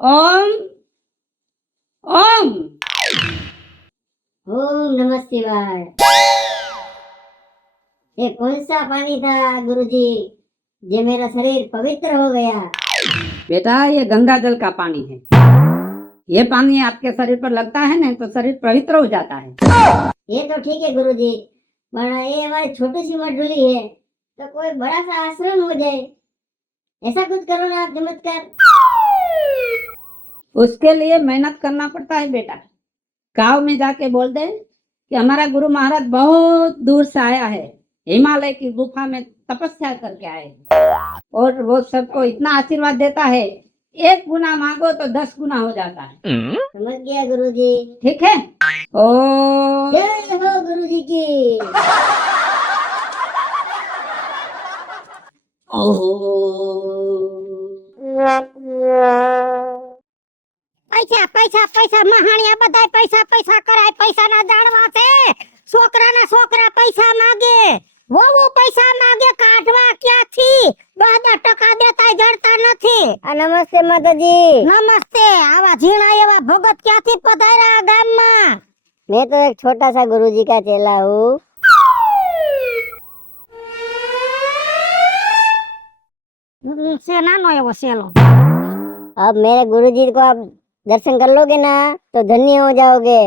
ओम ओम। ओम नमः शिवाय। ये कौन सा पानी था गुरुजी, जे मेरा शरीर पवित्र हो गया? बेटा, ये गंगा जल का पानी है। ये पानी आपके शरीर पर लगता है ना तो शरीर पवित्र हो जाता है। ये तो ठीक है गुरुजी, पर ये हमारी छोटी सी मठुली है, तो कोई बड़ा सा आश्रम हो जाए, ऐसा कुछ करो ना आप चमत्कार। उसके लिए मेहनत करना पड़ता है बेटा। गांव में जाके बोल दे कि हमारा गुरु महाराज बहुत दूर से आया है, हिमालय की गुफा में तपस्या करके आए, और वो सबको इतना आशीर्वाद देता है, 1 गुना मांगो तो 10 गुना हो जाता है। समझ गया गुरुजी। ठीक है। ओ जय हो गुरुजी की। પૈસા પૈસા પૈસા મહાણિયા બધાય પૈસા પૈસા કરાય, પૈસાના જાણવા છે. છોકરાના છોકરા પૈસા માગે, વહુ પૈસા માગે, કાઢવા ક્યાંથી? 10% દેતાય જડતા નથી. नमस्ते माताजी। નમસ્તે. આવા ઝીણા એવા ભગત ક્યાંથી પધાર્યા આ ગામમાં? मैं तो एक छोटा सा गुरुजी का चेला हूँ। છે નાનો એવો સેલો. अब मेरे गुरुजी को आप दर्शन कर लोगे ना तो धन्य हो जाओगे,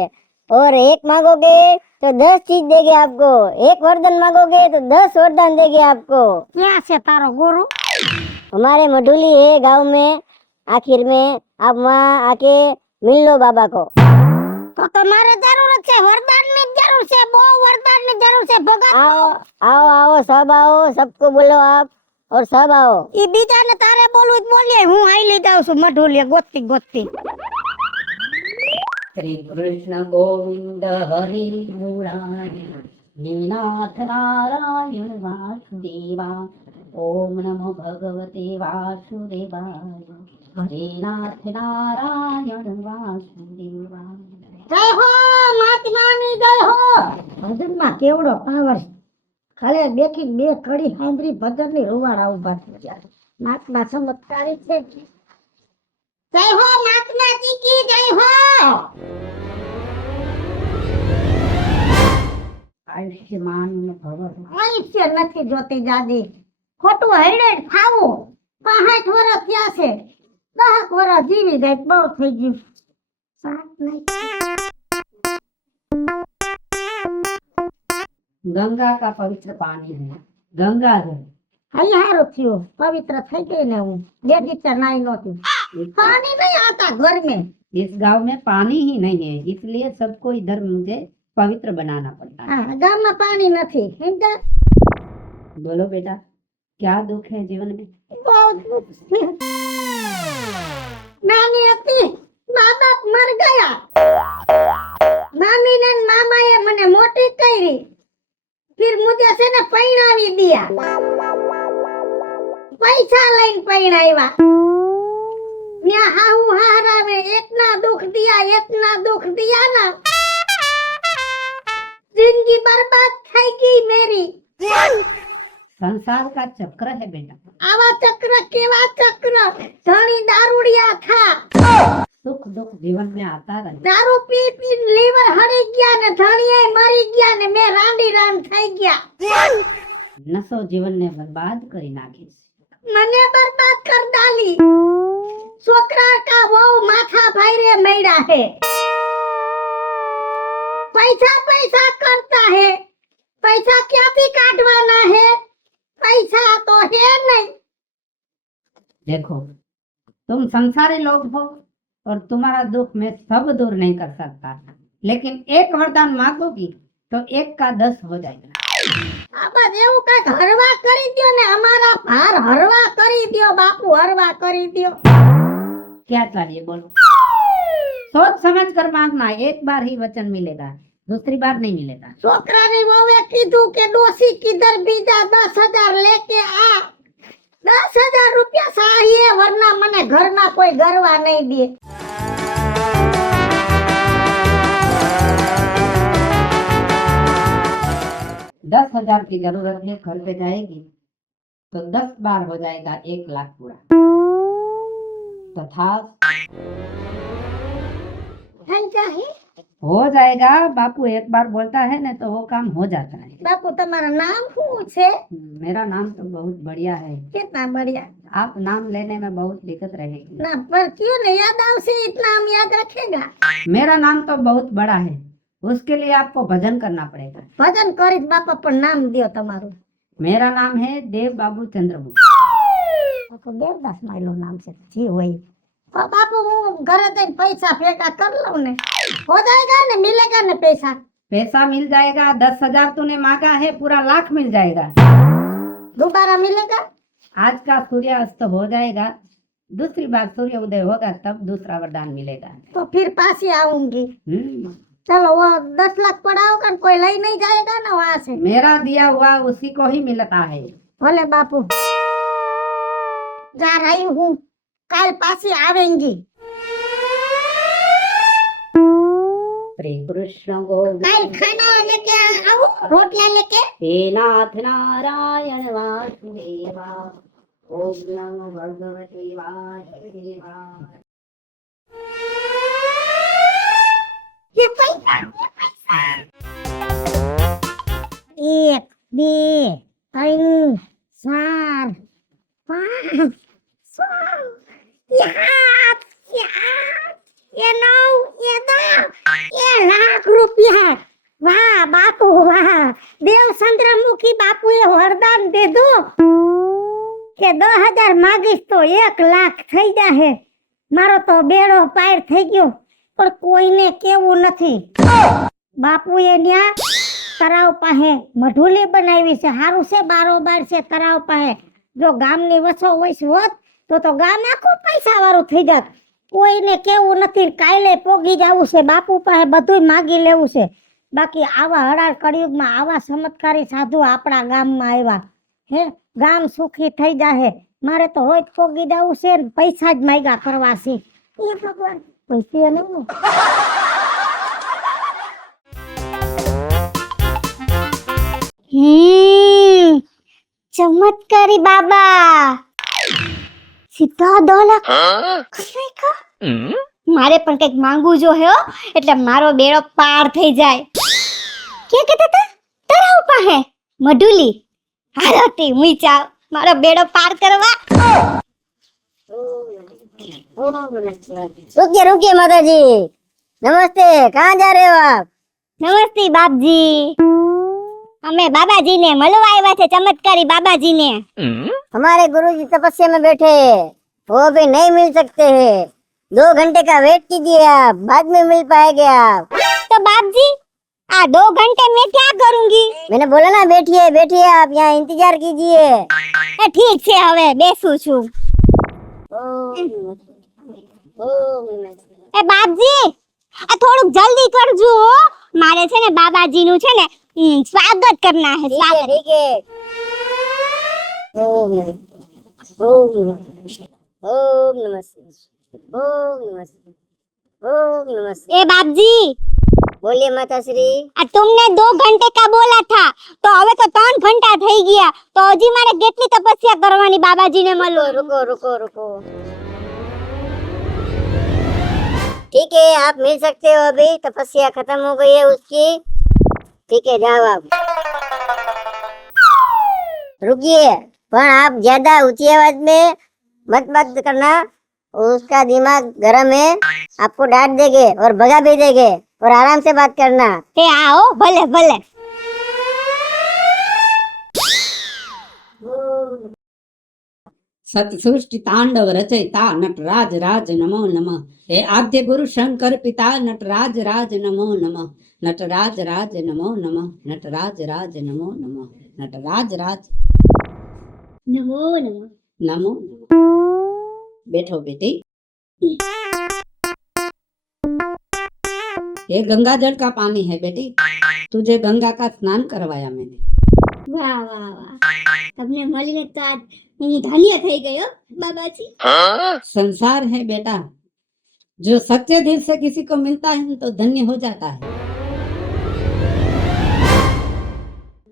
और एक मांगोगे तो 10 चीज देंगे आपको, एक वरदान मांगोगे तो 10 वरदान देंगे आपको। ક્યાં છે તારો ગુરુ? हमारे मधुली है गांव में, आखिर में आप वहाँ आके मिल लो बाबा को। તો મારે જરૂર છે વરદાનની જરૂર છે, બહુ વરદાનની જરૂર છે ભગત. आओ आओ आओ सब आओ, सबको बोलो आप, और सब आओ। ઈ બીજાને તારે બોલવું જ બોલીએ, હું આઈ જાઉં છું મઢુલિયા ગોતતી ગોતતી. श्री कृष्ण गोविंद हरि मुरारी, नीनाथ नारायण वासुदेवा, ओम नमो भगवते वासुदेवाय, हरिनाथ नारायण वासुदेवा। જય હો મહાત્માની જય હો. ભજનમાં કેવડો પાવર. ખાલી બેઠી બે કડી સાંભળી ભજનની રૂવાડા ઉભા થઈ ગયા. મહાત્મા ચમત્કારી છે. જય હો મહાત્માજી કી જય હો. आयुष्मान भव। આયુષ્ય નથી જોતી જાજી, ખોટું હૈડે ખાવું. 65 વર્ષ થયા છે, 10 વર્ષ જીવી જાય બહુ થઈ ગયું. સાથ નહીં. गंगा का पवित्र पानी है, गंगा जल। અહીં હારું થયું, પવિત્ર થઈ ગઈ ને હું. 2 દિવસ નાઈ નહોતી. પાણી નહીં आता घर में. इस गांव में पानी ही नहीं है, इसलिए सबको इधर मुझे पवित्र बनाना पड़ता है। હા, ગામમાં પાણી નથી. સમજ્યા? बोलो बेटा, क्या दुख है जीवन में? બહુ દુઃખ છે. નાની હતી, મા બાપ મર ગયા. મામી ને મામાએ મને મોટી કરી, फिर मुझे से ने पैणावी दिया, पैसा लઈને पैणाव्या. न्या हाहू हारा में इतना दुख दिया ना, जिंदगी बर्बाद થઈ ગઈ मेरी. संसार का चक्र है बेटा। आवा चक्र केवा चक्र? धणी दारूडिया खा, सुख दुख जीवन में आता रहे। दारू पी पी लीवर हड़ी गया ने धणीए मरी गया ने मैं रांडी रान થઈ ગયા. नशो जीवन ने बर्बाद કરી નાખી છે। મને बर्बाद कर डाली. छोकरा का वो माथा भाईरे मैडा है, पैसा पैसा करता है, पैसा क्याथी काटवाना है? पैसा तो है नहीं. देखो, तुम संसारी लोग हो और तुम्हारा दुख मैं सब दूर नहीं कर सकता, लेकिन एक वरदान मांगोगी तो 1 का 10 हो जाएगा। આ બસ એવું કઈક હરવા કરી દ્યો ને, અમારા ભાર હરવા કરી દ્યો બાપુ, હરવા કરી દ્યો. क्या चाहिए बोलो? सोच समझ कर मांगना, 1 बार ही वचन मिलेगा, दूसरी बार नहीं मिलेगा। છોકરાની વહુએ કીધું કે ડોસી કિધર બીજા 10,000 લેકે આ. 10,000 રૂપિયા સાહીએ, વરના મને ઘરના કોઈ ગરવા નહીં દે. 10,000 की जरूरत है, घर पे जाएगी तो 10 बार हो जाएगा 1 लाख पूरा। तथा થઈ જાય हो जाएगा। बापू एक बार बोलता है ना तो वो काम हो जाता है। બાપુ તમારું નામ શું છે मेरा नाम तो बहुत बढ़िया है। કેટલા બઢિયા आप नाम लेने में बहुत दिक्कत रहेगी। ના પર क्यों नहीं याद આવશે इतना हम याद रखेगा मेरा नाम तो बहुत बड़ा है, उसके लिए आपको भजन करना पड़ेगा। ભજન કરીશ બાપા પણ નામ દ્યો તમારું मेरा नाम है देव बाबू चंद्रमुख। તો દેવદાસ માયલું નામ છે જી હોય બાપુ હું ઘરે જઈને પૈસા ભેગા કરી લઉં ને હો જાયગા ને મિલેગા ને પૈસા पैसा मिल जाएगा। 10,000 तूने मांगा है, पूरा लाख मिल जाएगा। दोबारा मिलेगा आज का सूर्यास्त हो जाएगा, दूसरी बार सूर्य उदय होगा तब दूसरा वरदान मिलेगा। तो फिर पास ही आऊंगी चलो वो 10 लाख पड़ाओगा ना कोई लई नहीं जाएगा ना वहां से मेरा दिया हुआ उसी को ही मिलता है। भले बापू जा रही हूँ कल पास ही आवेंगी श्री कृष्ण गोविंद कल खाना लेके आओ रोटियां लेके हे नाथ नारायण वासुदेवा। ओम नमो भगवते वासुदेवाय। ये पैसा एक बे तीन चार पाँच छह ये नौ ये 10 ये लाख रुपया वाह बापू वाह देव चंद्रमुखी बापू ये वरदान दे दो કે 10,000 માગીશ તો 1 લાખ થઈ જાહે મારો તો બેડો પાર થઈ ગયો પણ કોઈને કેવું નથી બાપુએ ન્યા તરાવ પાસે મઢુલી બનાવી છે હારું છે બારોબાર છે તરાવ પાસે જો ગામની વસો વૈસ હોત તો ગામ આખું પૈસા વાળું થઈ જાત કોઈને કેવું નથી કાલે પોગી જવું છે બાપુ પાસે બધું માગી લેવું છે બાકી આવા હડાર કળિયુગમાં આવા ચમત્કારી સાધુ આપણા ગામમાં આવ્યા હે ગામ સુખી થઈ જાહે મારે તો રોજ પોગી જવું છે ને પૈસા જ માગ્યા કરવા છે એ ભગવાન પૈસે નહીં ચમત્કારી બાબા સીધા 10 લાખ મારે પણ કઈક માંગવું જો હે એટલે મારો બેડો પાર થઈ જાય કે કહેતા હતા તરાવ પાસે મઢુલી હારતી મુઈ ચાવ મારો બેડો પાર કરવા रुकिए रुकिए माता जी नमस्ते कहाँ जा रहे हो आप नमस्ते बाप जी हमें बाबा जी ने મળવા આવ્યા છે ચમત્કારી बाबा जी ने हमारे गुरुजी तपस्या में बैठे हैं, वो भी नहीं मिल सकते हैं। 2 घंटे का वेट कीजिए आप, बाद में मिल पाएंगे आप। तो बाप जी आ 2 घंटे में क्या करूंगी मैंने बोला ना बैठिए बैठिए आप यहाँ इंतजार कीजिए। ઠીક છે હવે બેસું છું એ બાપજી આ થોડુંક જલ્દી કરજો હો મારે છે ને બાબાજી નું છે ને સ્વાગત કરના હે સ્વાગત ठीक है ओम नमः ओम नमः ओम नमः ओम नमः ओम नमः ए बापजी बोलिए माता श्री। आ तुमने 2 घंटे का बोला था तो હવે તો 3 ઘંટા થઈ ગયા તો હજી મારે કેટલી તપસ્યા કરવાની બાબાજીને મળો रुको रुको रुको ठीक है आप मिल सकते हो, अभी तपस्या खत्म हो गई है उसकी। ठीक है जाओ आप। रुकिए पर आप ज्यादा ऊंची आवाज में मत बात करना, उसका दिमाग गर्म है, आपको डांट देंगे और भगा भी देंगे, और आराम से बात करना। તે આવો ભલે ભલે सत सृष्टि तांडव रचयिता नटराज राज नमो नमः। हे आद्य गुरु शंकर पिता नटराज राज नमो नमः। नटराज राज नमो नमः। नटराज राज नमो नमः। नटराज राज નમો નમો नमो नमः। बैठो बेटी। ये गंगा जल का पानी है बेटी, तुझे गंगा का स्नान करवाया मैंने। વાહ વાહ વાહ તમને મળીને તો આજ હું ધન્ય થઈ ગયો બાબાજી संसार है बेटा, जो सच्चे दिल से किसी को मिलता है तो धन्य हो जाता है।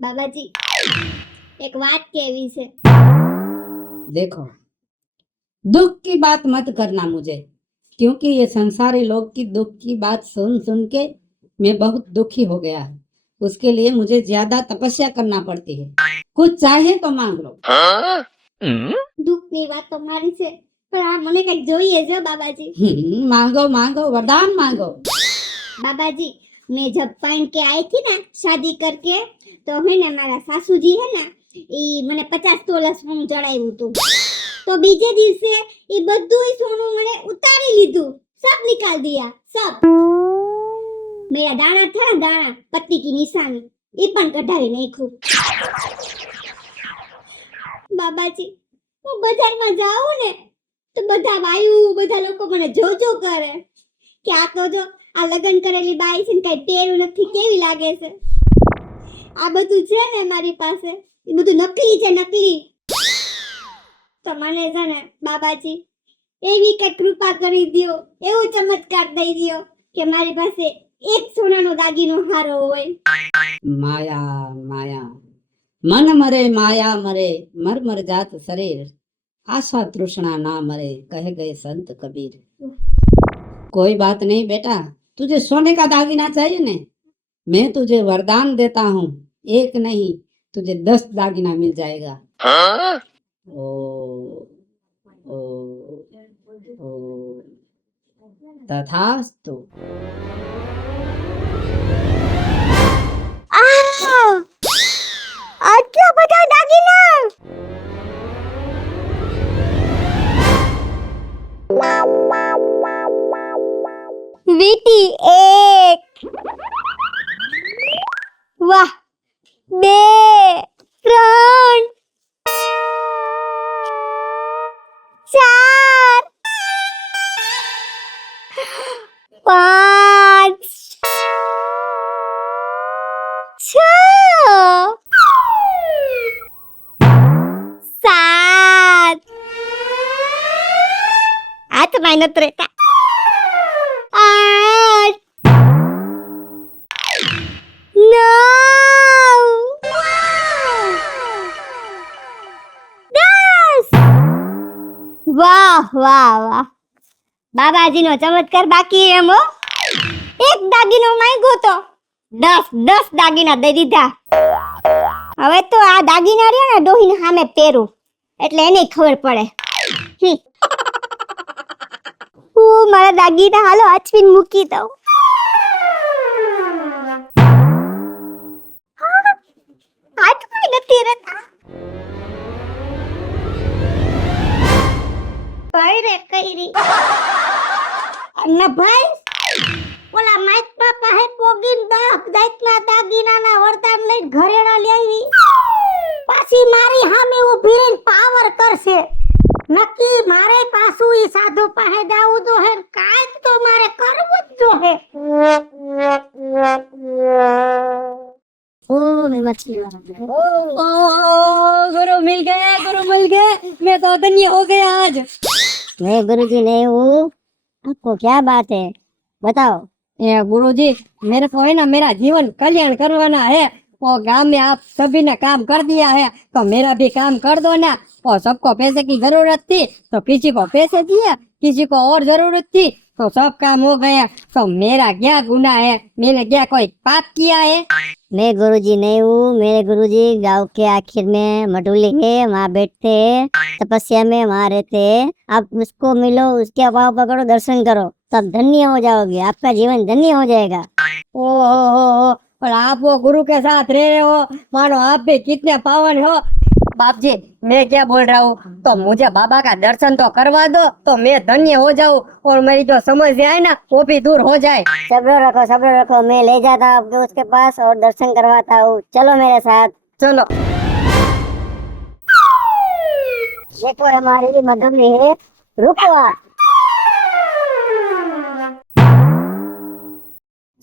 બાબાજી એક વાત કેવી છે देखो दुख की बात मत करना मुझे, क्योंकि ये संसारी लोग की दुख की बात सुन सुन के मैं बहुत दुखी हो गया है। उसके लिए मुझे ज्यादा तपस्या करना पड़ती है। कुछ चाहे तो मांग लो। દુઃખની વાત તો મારી છે, પણ આ મને કઈક જોઈએ છે બાબાજી। मांगो मांगो, वरदान मांगो। बाबाजी, मैं जब पढ़ के आई थी ना शादी करके, तो है ने मारा सासूजी है ना ई મને 50 તોલા સોનું ચડાવ્યું હતું। તો બીજે દિવસે એ બધું સોનું મને ઉતારી લીધું, सब निकाल दिया, सब। मेरा दाना था ना, दाना पत्ती की निशानी, એ પણ કઢાવી નાખ્યું। બાબાજી, હું બજારમાં જાઉં ને તો બધા વાયુ, બધા લોકો મને જોજો કરે કે આ તો જો આ લગન કરેલી બાઈ છે ને કઈ ટેવ નથી, કેવી લાગે છે। આ બધું છે ને મારી પાસે, એ બધું નકલી છે, નકલી। તો મને છે ને બાબાજી એવી કઈ કૃપા કરી દ્યો, એવો ચમત્કાર દઈ દ્યો કે મારી પાસે એક સોનાનો દાગીનો હારો હોય। माया माया, मन मरे माया मरे, मर मर जात शरीर, आशा तृष्णा ना मरे, कहे गए संत कबीर। कोई बात नहीं बेटा, तुझे सोने का दागीना चाहिए ने, मैं तुझे वरदान देता हूँ, एक नहीं तुझे 10 दागीना मिल जाएगा। ओ ओ ओ तथास्तु। આટલા બધા દાગીના! વીટી 1, વાહ 2, 3, 4, 5, 6, 7, હાથમાં નથી રહેતા, 8, 9, 10। વાહ વાહ વાહ, બાબાજીનો ચમત્કાર બાકી એમ હો। એક દાગીનો માંગ્યો તો 10 દાગીના દઈ દીધા। હવે તો આ દાગીના રહ્યા ને ડોહીને સામે પહેરું એટલે એને ખબર પડે। હું મારા દાગીના હાલો આચવીને મૂકી દઉં। હાથમાં નથી રહેતા। ભાઈ રે કઈરી અને ભાઈ ઓલા માઈક પાપા હે પોગીન દાઈતના દાગીનાના વરદાન લઈ ઘરેણા લેવી, પાછી મારી સામે ઊભી રહીને પાવર કરશે। નક્કી મારે પાછું ઈ સાધુ પાસે જાવું જો હે, કાંઈક તો મારે કરવું જ જો હે। गुरु मिल गए, मैं तो धन्य हो गया आज। नहीं गुरुजी नहीं हूँ, आपको क्या बात है बताओ। ये गुरुजी, मेरे को है ना मेरा जीवन कल्याण करवाना है। वो गांव में आप सभी ने काम कर दिया है, तो मेरा भी काम कर दो ना। और सबको पैसे की जरूरत थी तो किसी को पैसे दिए, किसी को और जरूरत थी तो सब काम हो गया। तो मेरा क्या गुनाह है, मैंने क्या कोई पाप किया है? मैं गुरुजी नहीं हूँ, मेरे गुरुजी गांव के आखिर में मटुली है, वहाँ बैठते हैं, तपस्या में वहाँ रहते हैं। आप उसको मिलो, उसके पाँव पकड़ो, दर्शन करो, तब धन्य हो जाओगे, आपका जीवन धन्य हो जाएगा। ओ, और आप वो गुरु के साथ रह रहे हो, मानो आप भी कितने पावन हो। बाप जी, मैं क्या बोल रहा हूँ, तो मुझे बाबा का दर्शन तो करवा दो, तो मैं धन्य हो जाऊँ और मेरी जो समस्या है ना वो भी दूर हो जाए। सब्र रखो, मैं ले जाता हूँ आपके उसके पास और दर्शन करवाता हूँ, चलो मेरे साथ। चलो। देखो हमारी मधुली है, रुको आप।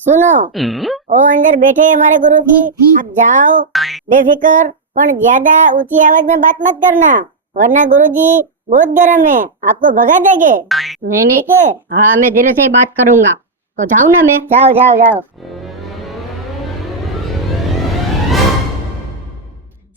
सुनो, वो अंदर बैठे हैं हमारे गुरुजी, आप जाओ बेफिक्र, पर ज्यादा ऊंची आवाज में बात मत करना, वरना गुरुजी बहुत गर्म है, आपको भगा देंगे। नहीं, ठीक है? हाँ मैं धीरे से ही बात करूंगा। तो जाऊँ ना मैं? जाओ।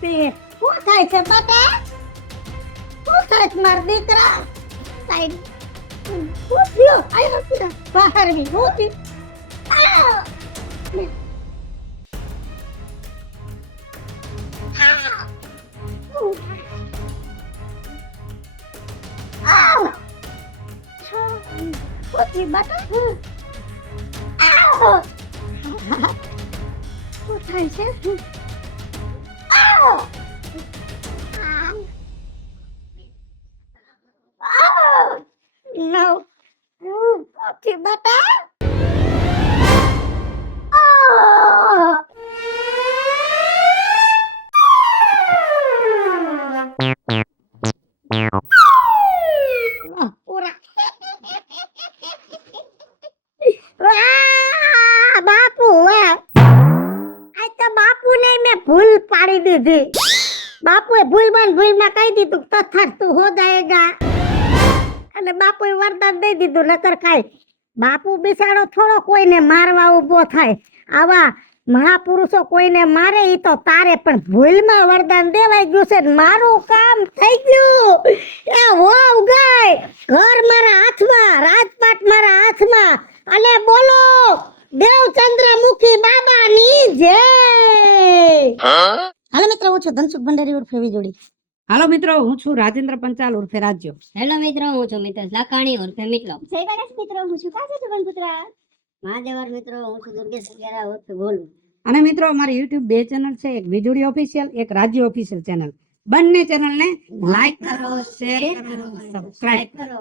તે શું થાય છે બેટા? શું થાય છે મારા દીકરા? સાઈડ શું થયું? આયો છે બહાર ની શું થયું? આ! હા. આવ! શું થયું બેટા? આવ! શું થાય છે? આવ! No. Okay, bata. બાપુ આ તો બાપુ ને મેં ભૂલ પાડી દીધી. બાપુએ ભૂલમાં કહી દીધું તથા તું હો જાયેગા. અને બાપુએ વરદાન દઈ દીધું નકર કાઈ બાપુ બિચારો થોડો કોઈને મારવા ઊભો થાય. આવા મહાપુરુષો કોઈને મારે ઈ તો તારે પણ ભૂલમાં વરદાન દેવાઈ ગયું છે ને મારું કામ થઈ ગયું. એ હોવ ગઈ ઘર મારા હાથમાં, રાજપાટ મારા હાથમાં. અને બોલો દેવ ચંદ્રમુખી બાબાની જય. હાલો મિત્રો, હું છું ધનસુખ ભંડારી ઉર્ફે વીજળી. હાલો મિત્રો, હું છું રાજેન્દ્ર પંચાલ ઉર્ફે રાજ્યો. હેલો મિત્રો, હું છું મિત્ર લાકાણી ઉર્ફે મિત્ર. જય ગણેશ મિત્રો, હું છું કાજુ સુગંધપુત્ર. મહાદેવર મિત્રો, હું છું દુર્ગેશ વગેરા ઉર્ફે બોલું. અને મિત્રો, અમારી YouTube 2 ચેનલ છે, એક વીજળી ઓફિશિયલ, એક રાજ્ય ઓફિશિયલ ચેનલ. બંને ચેનલને લાઈક કરો, શેર કરો, સબસ્ક્રાઇબ કરો.